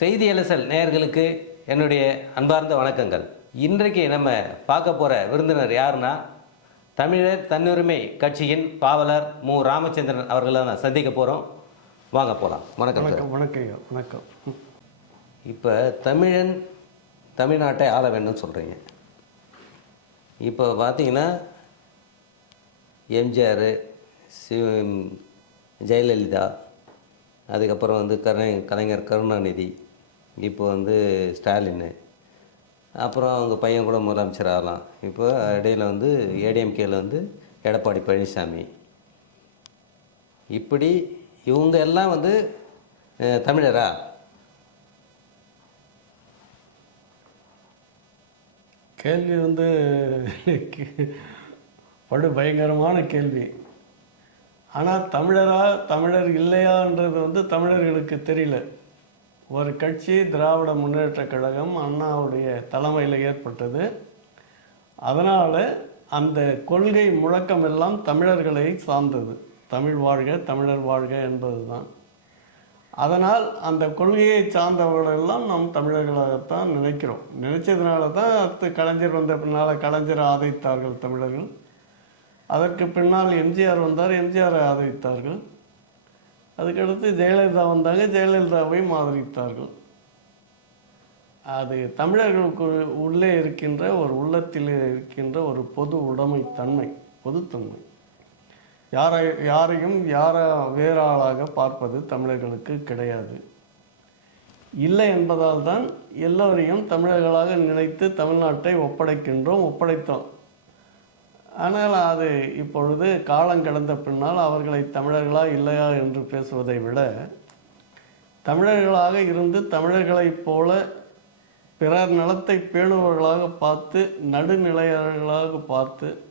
செய்தி எலசல் நேயர்களுக்கு என்னுடைய அன்பார்ந்த வணக்கங்கள். இன்றைக்கு நம்ம பார்க்க போகிற விருந்தினர் யாருன்னா தமிழர் தன்னுரிமை கட்சியின் பாவலர் மு. ராமச்சந்திரன் அவர்களை நான் சந்திக்க போகிறோம் வாங்க போகலாம் வணக்கம் வணக்கம் வணக்கம் வணக்கம். இப்போ தமிழன் தமிழ்நாட்டை ஆள வேணும்னு சொல்கிறீங்க இப்போ பார்த்தீங்கன்னா எம்ஜிஆர் சிவ ஜெயலலிதா அதுக்கப்புறம் வந்து கருணை கலைஞர் கருணாநிதி இப்போ வந்து ஸ்டாலின் அப்புறம் அவங்க பையன் கூட முதலமைச்சர் ஆகலாம். இப்போ இடையில வந்து ஏடிஎம்கேயில் வந்து எடப்பாடி பழனிசாமி. இப்படி இவங்க எல்லாம் வந்து தமிழரா? கேள்வி வந்து படு பயங்கரமான கேள்வி. ஆனால் தமிழரா தமிழர் இல்லையான்றது வந்து தமிழர்களுக்கு தெரியல. ஒரு கட்சி திராவிட முன்னேற்றக் கழகம் அண்ணாவுடைய தலைமையில் ஏற்பட்டது. அதனால் அந்த கொள்கை முழக்கம் எல்லாம் தமிழர்களை சார்ந்தது. தமிழ் வாழ்க தமிழர் வாழ்க என்பதுதான். அதனால் அந்த கொள்கையை சார்ந்தவர்களெல்லாம் நாம் தமிழர்களாகத்தான் நினைக்கிறோம். நினைச்சதுனால தான் அடுத்து கலைஞர் வந்த பின்னால் கலைஞரை ஆதரித்தார்கள் தமிழர்கள். அதற்கு பின்னால் எம்ஜிஆர் வந்தார் எம்ஜிஆரை ஆதரித்தார்கள். அதுக்கடுத்து ஜெயலலிதா வந்தாங்க. ஜெயலலிதாவையும் ஆதரித்தார்கள் அது தமிழர்களுக்கு உள்ளே இருக்கின்ற ஒரு உள்ளத்தில் இருக்கின்ற ஒரு பொது உடைமைத்தன்மை பொதுத்தன்மை. யாரை யாரையும் யார வேறாளாக பார்ப்பது தமிழர்களுக்கு கிடையாது. இல்லை என்பதால் தான் எல்லோரையும் தமிழர்களாக நினைத்து தமிழ்நாட்டை ஒப்படைக்கின்றோம் ஒப்படைத்தோம். ஆனால் அது இப்பொழுது காலம் கடந்த பின்னால் அவர்களை தமிழர்களா இல்லையா என்று பேசுவதை விட தமிழர்களாக இருந்து தமிழர்களைப் போல பிறர் நலத்தை பேணுபவர்களாக பார்த்து நடுநிலையாளர்களாக பார்த்து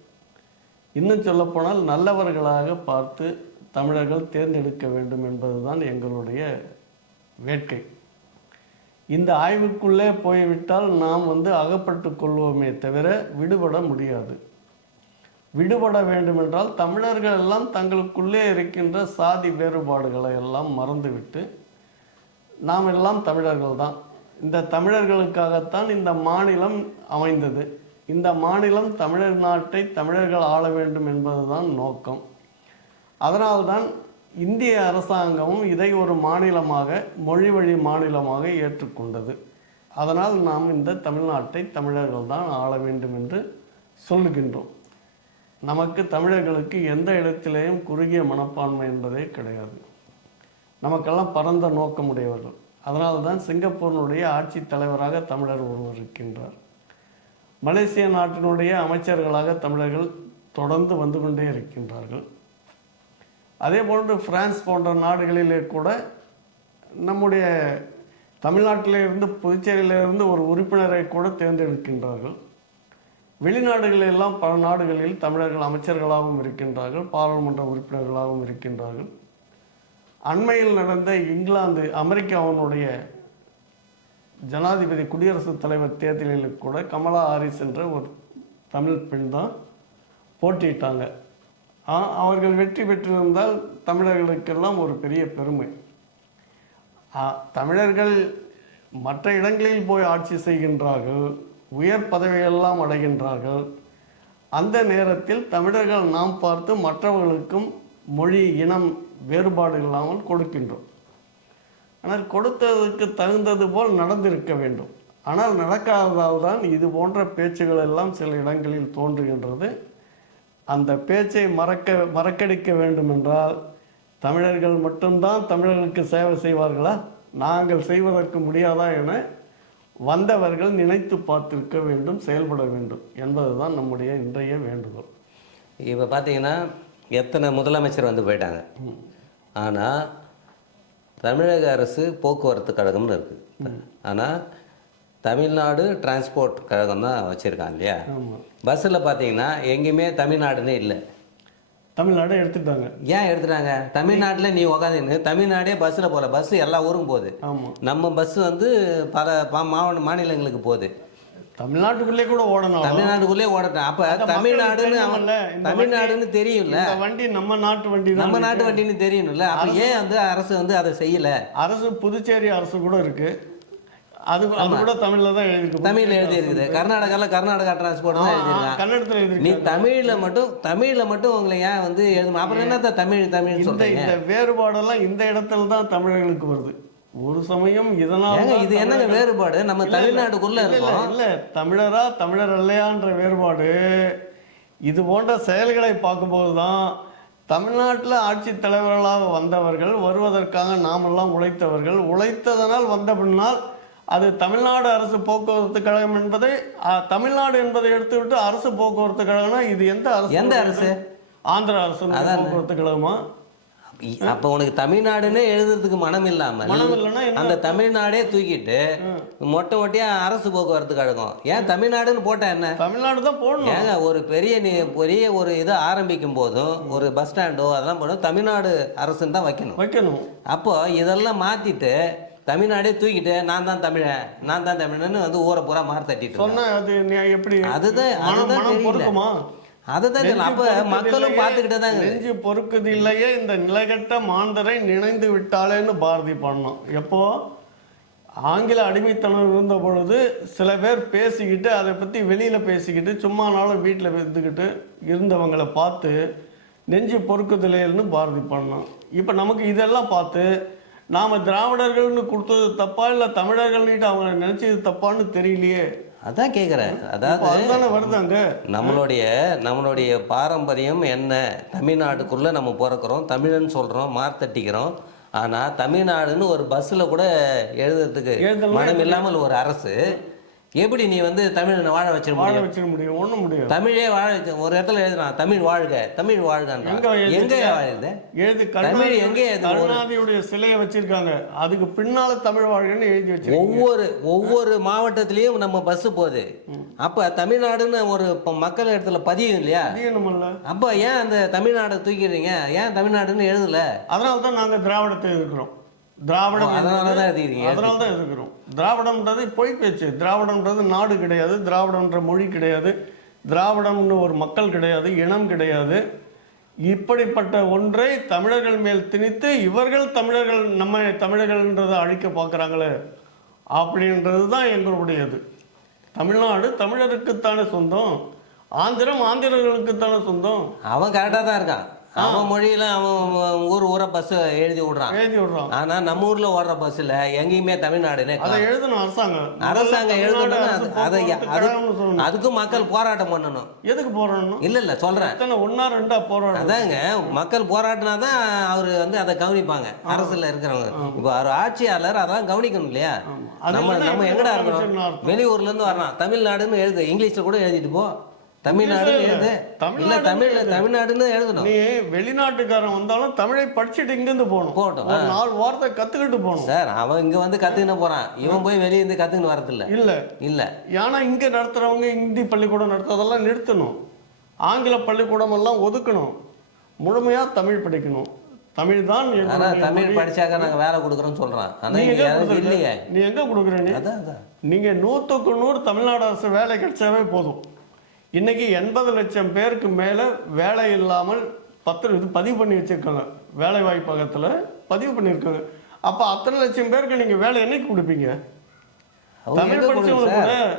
இன்னும் சொல்லப்போனால் நல்லவர்களாக பார்த்து தமிழர்கள் தேர்ந்தெடுக்க வேண்டும் என்பதுதான் எங்களுடைய வேட்கை. இந்த ஆய்வுக்குள்ளே போய்விட்டால் நாம் வந்து அகப்பட்டு கொள்வோமே தவிர விடுபட முடியாது. விடுபட வேண்டுமென்றால் தமிழர்கள் எல்லாம் தங்களுக்குள்ளே இருக்கின்ற சாதி வேறுபாடுகளை எல்லாம் மறந்துவிட்டு நாம் எல்லாம் தமிழர்கள் தான். இந்த தமிழர்களுக்காகத்தான் இந்த மாநிலம் அமைந்தது. இந்த மாநிலம் தமிழர் நாட்டை தமிழர்கள் ஆள வேண்டும் என்பதுதான் நோக்கம். அதனால்தான் இந்திய அரசாங்கமும் இதை ஒரு மாநிலமாக மொழி வழி மாநிலமாக ஏற்றுக்கொண்டது. அதனால் நாம் இந்த தமிழ்நாட்டை தமிழர்கள் தான் ஆள வேண்டும் என்று சொல்லுகின்றோம். நமக்கு தமிழர்களுக்கு எந்த இடத்திலேயும் குறுகிய மனப்பான்மை என்பதே கிடையாது. நமக்கெல்லாம் பரந்த நோக்கமுடையவர்கள். அதனால தான் சிங்கப்பூரினுடைய ஆட்சி தலைவராக தமிழர் ஒருவர் இருக்கின்றார். மலேசிய நாட்டினுடைய அமைச்சர்களாக தமிழர்கள் தொடர்ந்து வந்து கொண்டே இருக்கின்றார்கள். அதே போன்று பிரான்ஸ் போன்ற நாடுகளிலே கூட நம்முடைய தமிழ்நாட்டிலிருந்து புதுச்சேரியிலிருந்து ஒரு உறுப்பினரை கூட தேர்ந்தெடுக்கின்றார்கள். வெளிநாடுகளில் எல்லாம் பல நாடுகளில் தமிழர்கள் அமைச்சர்களாகவும் இருக்கின்றார்கள் பாராளுமன்ற உறுப்பினர்களாகவும் இருக்கின்றார்கள். அண்மையில் நடந்த இங்கிலாந்து அமெரிக்காவினுடைய ஜனாதிபதி குடியரசுத் தலைவர் தேர்தலில் கூட கமலா ஹாரிஸ் என்ற ஒரு தமிழ் பெண் தான் போட்டியிட்டாங்க அவர்கள் வெற்றி பெற்றிருந்தால் தமிழர்களுக்கெல்லாம் ஒரு பெரிய பெருமை. தமிழர்கள் மற்ற இடங்களில் போய் ஆட்சி செய்கின்றார்கள். உயர் பதவியெல்லாம் அடைகின்றார்கள். அந்த நேரத்தில் தமிழர்கள் நாம் பார்த்து மற்றவர்களுக்கும் மொழி இனம் வேறுபாடு இல்லாமல் கொடுக்கின்றோம். ஆனால் கொடுத்ததுக்கு தகுந்தது போல் நடந்திருக்க வேண்டும். ஆனால் நடக்காததால் தான் இது போன்ற பேச்சுகள் எல்லாம் சில இடங்களில் தோன்றுகின்றது. அந்த பேச்சை மறக்க மறக்கடிக்க வேண்டும் என்றால் தமிழர்கள் மட்டும்தான் தமிழர்களுக்கு சேவை செய்வார்களா? நாங்கள் செய்வதற்கு முடியாதா என வந்தவர்கள் நினைத்து பார்த்திருக்க வேண்டும் செயல்பட வேண்டும் என்பதுதான் நம்முடைய இன்றைய வேண்டுகோள். இப்போ பார்த்தீங்கன்னா எத்தனை முதலமைச்சர் வந்து போயிட்டாங்க. ஆனால் தமிழக அரசு போக்குவரத்து கழகம்னு இருக்குது ஆனால் தமிழ்நாடு டிரான்ஸ்போர்ட் கழகம் தான் வச்சுருக்காங்க இல்லையா? பஸ்ஸில் பார்த்தீங்கன்னா எங்கேயுமே தமிழ்நாடுன்னு இல்லை. தமிழ்நாடு எடுத்துட்டாங்க. ஏன் எடுத்துட்டாங்க? தமிழ்நாட்டில் நீ உக்காந்து தமிழ்நாடே பஸ்ஸில் போகல பஸ் எல்லா ஊருக்கும் போகுது. ஆமாம் நம்ம பஸ் வந்து பல பா- மாவட்ட மாநிலங்களுக்கு போகுது. தமிழ்நாட்டுக்குள்ளே கூட ஓடணும். தமிழ்நாட்டுக்குள்ளே ஓடட்டும். அப்போ தமிழ்நாடுன்னு தமிழ்நாடுன்னு தெரியும்ல. வண்டி நம்ம நாட்டு வண்டி நம்ம நாட்டு வண்டின்னு தெரியணும்ல அப்போ ஏன் வந்து அரசு வந்து அதை செய்யல? அரசு புதுச்சேரி அரசு கூட இருக்கு. அது அது கூட தமிழ்ல தான் எழுதிருக்கு தமிழ்ல எழுதி இருக்குது கர்நாடகாவில் கர்நாடகா டிரான்ஸ்போர்ட் தான் எழுதிருக்கான் கன்னடத்தில் நீ எழுதிருக்கு தமிழ்ல மட்டும் தமிழ்ல மட்டும் உங்களை ஏன் வந்து எழுதணும் அப்புறம் என்னத்த தமிழ் தமிழ் இந்த சொல்றீங்க? இந்த வேறுபாடெல்லாம் இந்த இடத்துல தான் தமிழர்களுக்கு வருது. ஒரு சமயம் இதனால் இது என்னங்க வேறுபாடு? நம்ம. தமிழ்நாட்டுக்குள்ள இருக்கோம். இல்ல. தமிழரா தமிழர் இல்லையான்ற வேறுபாடு இது போன்ற செயல்களை பார்க்கும்போது தான் தமிழ்நாட்டில் ஆட்சி தலைவர்களாக வந்தவர்கள் வருவதற்காக நாமெல்லாம் உழைத்தவர்கள் உழைத்ததனால் வந்த பின்னால் அது தமிழ்நாடு அரசு போக்குவரத்து கழகம் என்பதை தமிழ்நாடு என்பதை எடுத்துவிட்டு அரசு போக்குவரத்து கழகம்னா இது எந்த அரசு? எந்த அரசு? ஆந்திர அரசு போக்குவரத்து கழகமா? அப்ப உனக்கு தமிழ்நாடுன்னே எழுதுறதுக்கு மனம் என்ன? அந்த தமிழ்நாடே தூக்கிட்டு மொட்டை மொட்டையா அரசு போக்குவரத்து கழகம். ஏன் தமிழ்நாடுன்னு போட்டா என்ன? தமிழ்நாடு தான் போடணும். ஏங்க ஒரு பெரிய பெரிய ஒரு இதை ஆரம்பிக்கும் போதும் ஒரு பஸ் ஸ்டாண்டோ அதெல்லாம் போடும் தமிழ்நாடு அரசுன்னு தான் வைக்கணும். வைக்கணும். அப்போ இதெல்லாம் மாத்திட்டு தமிழ்நாடே தூக்கிட்டு நான் தான் தமிழன் நான் தான் தமிழன்னு வந்து ஊரை பூரா மாறு தட்டிட்டு. சொன்னா அது எப்படி அதுதான் அதுதான் தெரியல அதுதான். அப்ப மக்களும் பொறுக்குதில்லையே, பார்த்துக்கிட்டே தான் இருக்குது. நெஞ்சு பொறுக்குது இல்லையே இந்த நிலைகட்ட மாந்தரை நினைந்து விட்டாளேன்னு பாரதி பண்ணோம் எப்போ ஆங்கில அடிமைத்தனம் இருந்த பொழுது சில பேர் பேசிக்கிட்டு அதை பற்றி வெளியில் பேசிக்கிட்டு சும்மா நாளும் வீட்டில் இருந்துக்கிட்டு இருந்தவங்களை பார்த்து நெஞ்சு பொறுக்குதில்லைன்னு பாரதி பண்ணோம் இப்போ நமக்கு இதெல்லாம் பார்த்து நாம் திராவிடர்கள்னு கொடுத்தது தப்பா இல்லை தமிழர்கள்னுட்டு அவங்க நினச்சது தப்பான்னு தெரியலையே? அதான் கேக்குறேன். இப்போ அதாவது அதுதானே வருது அங்கே நம்மளுடைய நம்மளுடைய பாரம்பரியம் என்ன? தமிழ்நாட்டுக்குள்ள நம்ம பிறக்கிறோம் தமிழன் சொல்றோம் மார்த்தட்டிக்கிறோம். ஆனா தமிழ்நாடுன்னு ஒரு பஸ்ல கூட எழுதுறதுக்கு. மனம் இல்லாமல் ஒரு அரசு எப்படி நீ வந்து தமிழனை வாழ வச்சிட வாழ முடியும்? வச்சிட முடியும். ஒன்றும் முடியும் தமிழே வாழ வச்சு ஒரு இடத்துல எழுதுறான் தமிழ் வாழ்க தமிழ் வாழ்கன்றான். எங்க எழுதிருக்கு? எங்க வாழுது எழுதி தமிழ் கருணாநிதி எங்கே இது ஒரு- கருணாநிதியுடைய சிலையை வச்சிருக்காங்க. அதுக்கு பின்னால தமிழ் வாழ்கன்னு எழுதி வச்சிருக்காங்க. ஒவ்வொரு ஒவ்வொரு மாவட்டத்திலயும் நம்ம பஸ் போகுது. அப்ப தமிழ்நாடுன்னு ஒரு மக்கள் இடத்துல பதியும் இல்லையா? அப்போ ஏன் அந்த தமிழ்நாடை தூக்கிடுறீங்க? ஏன் தமிழ்நாடுன்னு எழுதல? அதனால தான் நாங்க திராவிடத்தை எதிர்க்கிறோம். திராவிடம் அதனால தான் எழுதிக்கிறீங்க. அதனால தான் எதிர்க்கிறோம். திராவிடம்ன்றது பொய் பேச்சு. திராவிடம்ன்றது நாடு கிடையாது. திராவிடம்ன்ற மொழி கிடையாது. திராவிடம்னு ஒரு மக்கள் கிடையாது. இனம் கிடையாது. இப்படிப்பட்ட ஒன்றை தமிழர்கள் மேல் திணித்து இவர்கள் தமிழர்கள் நம்ம தமிழர்கள்ன்றதை அழிக்க பார்க்குறாங்களே அப்படின்றது தான் எங்களுடையது. தமிழ்நாடு தமிழருக்குத்தானே சொந்தம். ஆந்திரம் ஆந்திரர்களுக்குத்தானே சொந்தம். அவன் கரெக்டாக தான் இருக்கான். அவன் மொழியில அவன் ஊர் ஊரை பஸ் எழுதி விடுறான். எழுதி விடுறான். ஆனா நம்ம ஊர்ல ஓடுற பஸ்ல எங்கேயுமே தமிழ்நாடுனே அதை எழுதணும் அரசாங்கம். அரசாங்கம் அரசு அது- அதை போக்குவரத்து அது கழகம்னு சொல்லணும். அதுக்கும் மக்கள் போராட்டம் பண்ணணும். எதுக்கு போறோம்னா இல்ல இல்ல சொல்றேன். ஒன்னா ரெண்டா போராடும் அதாங்க மக்கள் போராட்டினா தான் அவர் வந்து அதை கவனிப்பாங்க. அரசுல இருக்கிறவங்க. இப்போ அவர் ஆட்சியாளர் அதான் கவனிக்கணும் இல்லையா? நம்ம நம்ம எங்கடா இருக்கணும்? வெளியூர்ல இருந்து வர்றான் தமிழ்நாடுன்னு எழுது. இங்கிலீஷ்ல கூட எழுதிட்டு போ. தமிழ்நாடு எழுது இல்ல. தமிழ்ல. தமிழ்நாடுன்னு எழுதணும். நீ வெளிநாட்டுக்காரன் வந்தாலும் தமிழை படிச்சுட்டு இங்கிருந்து போகணும். போகட்டும், ஒரு நாலு வார்த்தை கத்துக்கிட்டு போகணும். சார் அவன் இங்க வந்து கத்துக்கின்னு போறான். இவன் போய் வெளியே இருந்து கத்துக்கின்னு வரதில்ல. இல்ல. இல்ல. ஏன்னா இங்க நடத்துறவங்க இந்தி பள்ளிக்கூடம் நடத்துறதெல்லாம் நிறுத்தணும். ஆங்கில பள்ளிக்கூடம் எல்லாம் ஒதுக்கணும். முழுமையா தமிழ் படிக்கணும். தமிழ் தான் தமிழ் மொழி. படிச்சாக்க நாங்க வேலை கொடுக்குறோம்னு சொல்றான். ஆனா? இல்லையே. நீ எங்க கொடுக்குற நீ? அதான் நீங்க நூற்றுக்கு நூறு தமிழ்நாடு அரசு வேலை கிடைச்சாவே போதும். இன்னைக்கு எண்பது லட்சம் பேருக்கு மேல வேலை இல்லாமல் பத்து இது பதிவு பண்ணி வச்சிருக்காங்க. வேலை வாய்ப்பகத்துல பதிவு பண்ணியிருக்காங்க அப்ப அத்தனை லட்சம் பேருக்கு நீங்க வேலை என்னைக்கு கொடுப்பீங்க?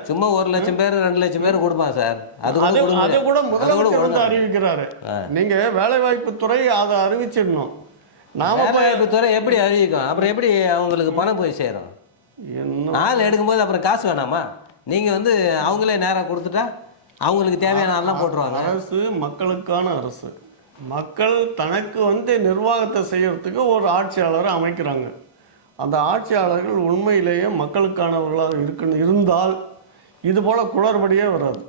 சும்மா ஒரு லட்சம் பேர் ரெண்டு லட்சம் பேர் கொடுப்பான் சார். அது அது கூட முதலமைச்சர் வந்து. அறிவிக்கிறாரு. நீங்க வேலை வாய்ப்பு துறை அதை அறிவிச்சிடணும். நாம வேலைவாய்ப்பு துறை எப்படி அறிவிக்கும்? அப்புறம் எப்படி அவங்களுக்கு பணம் போய் சேரும்? ஆள் எடுக்கும்போது அப்புறம் காசு வேணாமா? நீங்க வந்து அவங்களே நேரா கொடுத்துட்டா அவங்களுக்கு தேவையான ஆள்லாம் போட்டுருவாங்க. அரசு மக்களுக்கான அரசு. மக்கள் தனக்கு வந்து நிர்வாகத்தை செய்யறதுக்கு ஒரு ஆட்சியாளரை அமைக்கிறாங்க. அந்த ஆட்சியாளர்கள் உண்மையிலேயே மக்களுக்கானவர்களாக இருக்கணும் இருந்தால் இது போல குளறுபடியே வராது.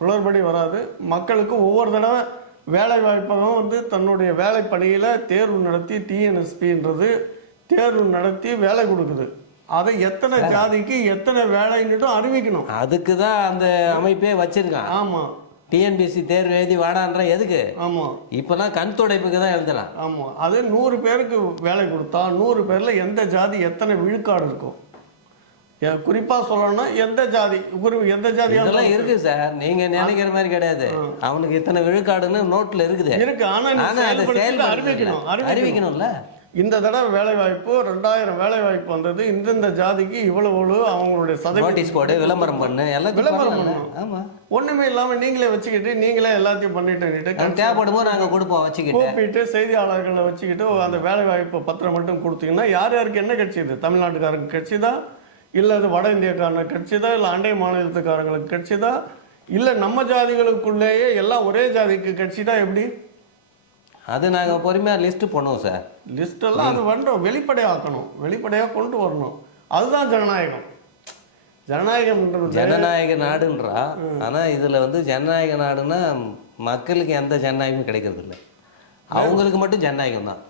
குளறுபடி வராது. மக்களுக்கு ஒவ்வொரு தடவை வேலை வாய்ப்பகம் வந்து தன்னுடைய வேலை பணியில் தேர்வு நடத்தி டிஎன்எஸ்பின்றது தேர்வு நடத்தி வேலை கொடுக்குது. அதை எத்தனை ஜாதிக்கு எத்தனை வேலைன்னுட்டும் அறிவிக்கணும். அதுக்கு தான் அந்த அமைப்பே வச்சிருக்கான். ஆமாம் டிஎன்பிசி தேர்வு எழுதி வாடான்ற எதுக்கு? ஆமாம் இப்பெல்லாம் கண் துடைப்புக்கு தான் எழுதலாம். ஆமாம் அது நூறு பேருக்கு வேலை கொடுத்தா நூறு பேரில் எந்த ஜாதி எத்தனை விழுக்காடு இருக்கும்? ஏ- குறிப்பா சொல்லணும்னா எந்த ஜாதி? குறி எந்த இதெல்லாம் இருந்தாலும் இருக்கு சார். நீங்க நினைக்கிற மாதிரி கிடையாது. அவனுக்கு இத்தனை விழுக்காடுன்னு நோட்ல இருக்குது. இருக்கு. ஆனா நீ ஆனா அதை அறிவிக்கணும். அறிவிக்கணும்ல. இந்த தடவை வேலை வாய்ப்பு ரெண்டாயிரம் வேலை வாய்ப்பு வந்தது. இந்தந்த ஜாதிக்கு இவ்வளவு அவங்களுடைய போடு விளம்பரம் பண்ணு. எல்லாத்தையும் விளம்பரம். பண்ணணும். ஒண்ணுமே இல்லாம நீங்களே வச்சுக்கிட்டு நீங்களே எல்லாத்தையும் பண்ணிட்டு தேவைப்படும் போது நாங்கள் கொடுப்போம் வச்சுக்கிட்டு. கூப்பிட்டு செய்தியாளர்களை வச்சுக்கிட்டு அந்த வேலை வாய்ப்பு பத்திரம் மட்டும் கொடுத்தீங்கன்னா யார் யாருக்கு என்ன கட்சி இது? தமிழ்நாட்டுக்காரங்க கட்சி தான்? இல்லை அது வட இந்தியக்காரங்க கட்சி தான்? இல்லை அண்டை மாநிலத்துக்காரங்களுக்கு கட்சி தான்? இல்லை நம்ம ஜாதிகளுக்குள்ளேயே எல்லாம் ஒரே ஜாதிக்கு கட்சி தான் எப்படி? அது நாங்கள் பொறுமையாக லிஸ்ட்டு பண்ணுவோம் சார் லிஸ்ட் எல்லாம் அது வேண்டும் வெளிப்படையாக்கணும். வெளிப்படையாக கொண்டு வரணும். அதுதான் ஜனநாயகம். ஜனநாயகம்ன்றது ஜனநாயக நாடுன்றா? ஆனால் இதில் வந்து ஜனநாயக நாடுன்னா மக்களுக்கு எந்த ஜனநாயகமும் கிடைக்கிறது இல்லை அவங்களுக்கு மட்டும் ஜனநாயகம் தான்